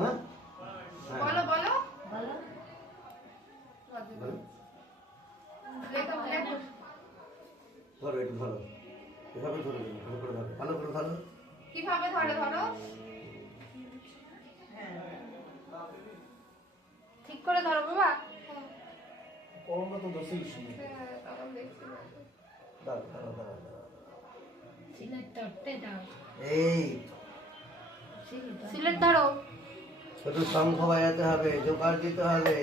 হ্যাঁ বলো বলো বলো লেখো লেখো ধরো একটু ধরো এভাবে ধরো ভালো করে ধরো ভালো করে ধরো কিভাবে ধরে ধরো ঠিক করে ধরো বাবা করোনা তো দশেই শুনে তখন দেখছি দাও দাও দাও সিলেট ধরতে দাও এই সিলেট ধরো শুধু শঙ্খ বাজাতে হবে জোকার দিতে হবে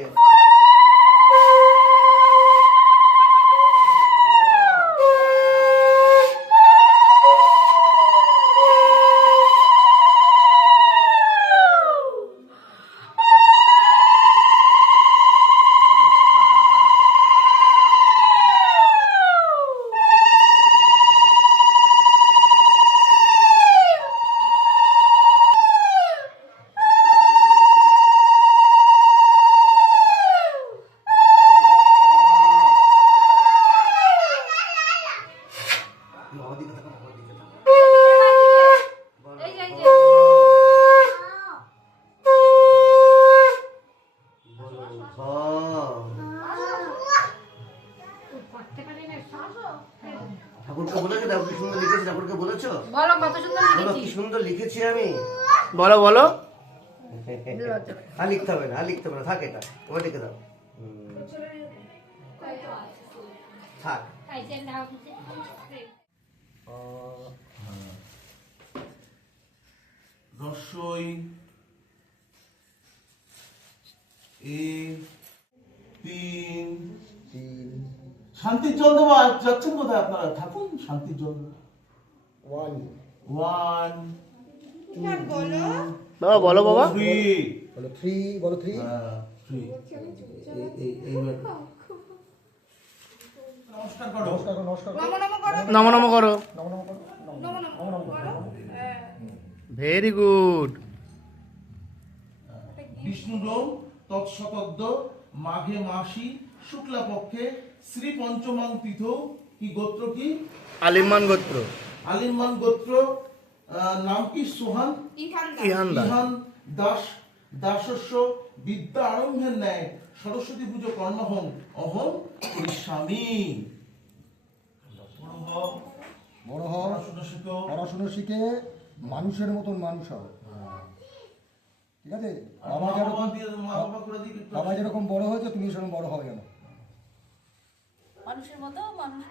এই যে এই যে পড়তে পারি না ঠাকুরকে বলেছো দেখো কি সুন্দর লিখেছি ঠাকুরকে বলেছো বলো কত সুন্দর বলো লিখেছি কি সুন্দর লিখেছি আমি বলো বলো আর লিখতে হবে না আর লিখতে হবে না থাক এটা এবার লিখে দাও থাক আইসেন দাও রস্যই এ তিন শান্তির জল দেওয়া যাচ্ছেন কোথায় আপনারা থাকুন শান্তির জল ওয়ান বাবা বলো বাবা থ্রি বলো থ্রি বলো থ্রি থ্রি নমস্কার করো নমো নমো করো নম নম করো নমো নমো করো ভেরি গুড বিষ্ণু রোম তৎসতদ্দ মাঘে মাসি শুক্লা পক্ষে শ্রী পঞ্চমাং তীর্থ কি গোত্র কি আলিমান গোত্র আলিমান গোত্র নাম কি সোহান ইহানদা ইহান দাস দাসস্য বিদ্যা আরম্ভের ন্যায় সরস্বতী পুজো কর্ণহং অহং করিষ্যামি বড় হও পড়াশুনো শিখে মানুষের মতন মানুষ হও ঠিক আছে বাবা যেরকম বড় হয়েছে তুমি সেরকম বড় হও যেন মানুষের মতো মানুষ